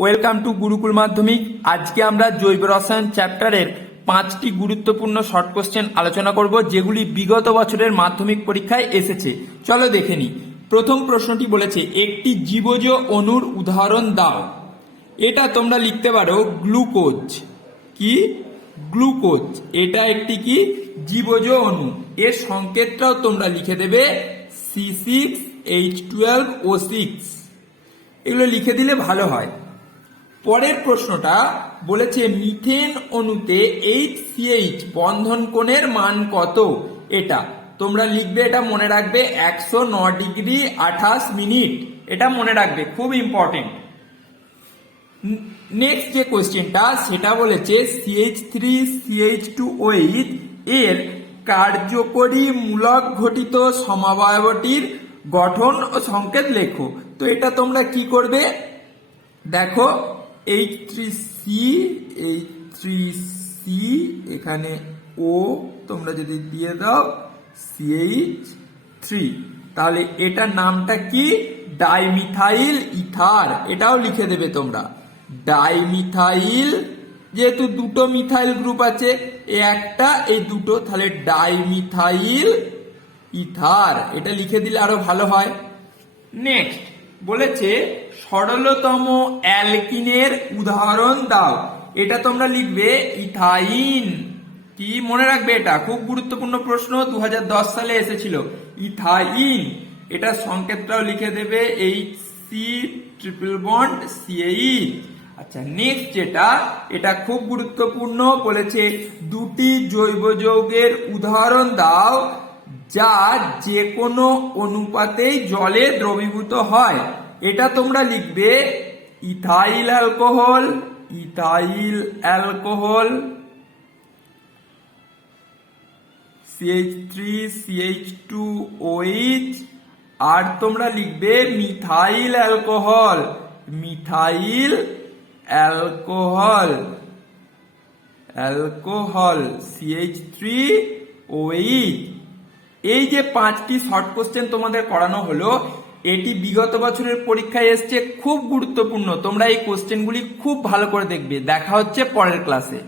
Welcome to Gurukul মাধ্যমিক। আজকে আমরা জৈব রসায়ন চ্যাপ্টারের পাঁচটি গুরুত্বপূর্ণ শর্ট কোশ্চেন আলোচনা করব, যেগুলি বিগত বছরের মাধ্যমিক পরীক্ষায় এসেছে। চলো দেখে নি প্রথম প্রশ্নটি বলেছে, একটি জীবজ অণুর উদাহরণ দাও। এটা তোমরা লিখতে পারো গ্লুকোজ। কি? গ্লুকোজ। এটা একটি কি? জীবজ অণু এর সংকেতটাও তোমরা লিখে দেবে C six H twelve O six. এগুলো লিখে দিলে ভালো হয়। পরের প্রশ্নটা বলেছে, মিথেন অণুতে এইচ সিএইচ বন্ধন কোণের মান কত? এটা, তোমরা লিখবে, এটা মনে রাখবে, একশো ন ডিগ্রি আঠাশ মিনিট। এটা মনে রাখবে, খুব ইম্পর্টেন্ট নেক্সট যে কোয়েশ্চেনটা সেটা বলেছে C H three C H two O H এর কার্যকরী মূলক ঘটিত সমাবয়বটির গঠন ও সংকেত লেখো। তো এটা তোমরা কি করবে? দেখো H three C H three C এখানে ও তোমরা যদি দিয়ে দাও সিএইচ থ্রি তাহলে এটার নামটা কি? Dimethyl ether. এটাও লিখে দেবে তোমরা। ডাইমিথাইল, যেহেতু দুটো মিথাইল গ্রুপ আছে, এ একটা এই দুটো, তাহলে ডাইমিথাইল ইথার। এটা লিখে দিলে আরও ভালো হয়। নেক্সট বলেছে, সরলতম অ্যালকিনের উদাহরণ দাও। এটা তোমরা লিখবে ইথাইন। কি মনে রাখবে এটা? খুব গুরুত্বপূর্ণ প্রশ্ন দু হাজার দশ সালে এসেছিল। ইথাইন। এটা সংকেতটাও লিখে দেবে H C triple bond CH আচ্ছা নেক্সট যেটা, এটা খুব গুরুত্বপূর্ণ বলেছে, দুটি জৈব যৌগের উদাহরণ দাও। যা যে কোনো অনুপাতেই জলে দ্রবীভূত হয়। এটা তোমরা লিখবে ethyl alcohol ethyl alcohol CH three CH two OH আর তোমরা লিখবে methyl alcohol methyl alcohol alcohol CH three OH এই যে পাঁচটি শর্ট কোশ্চেন তোমাদের করানো হলো, এটি বিগত বছরের পরীক্ষায় এসছে, খুব গুরুত্বপূর্ণ। তোমরা এই কোশ্চেনগুলি খুব ভালো করে দেখবে। দেখা হচ্ছে পরের ক্লাসে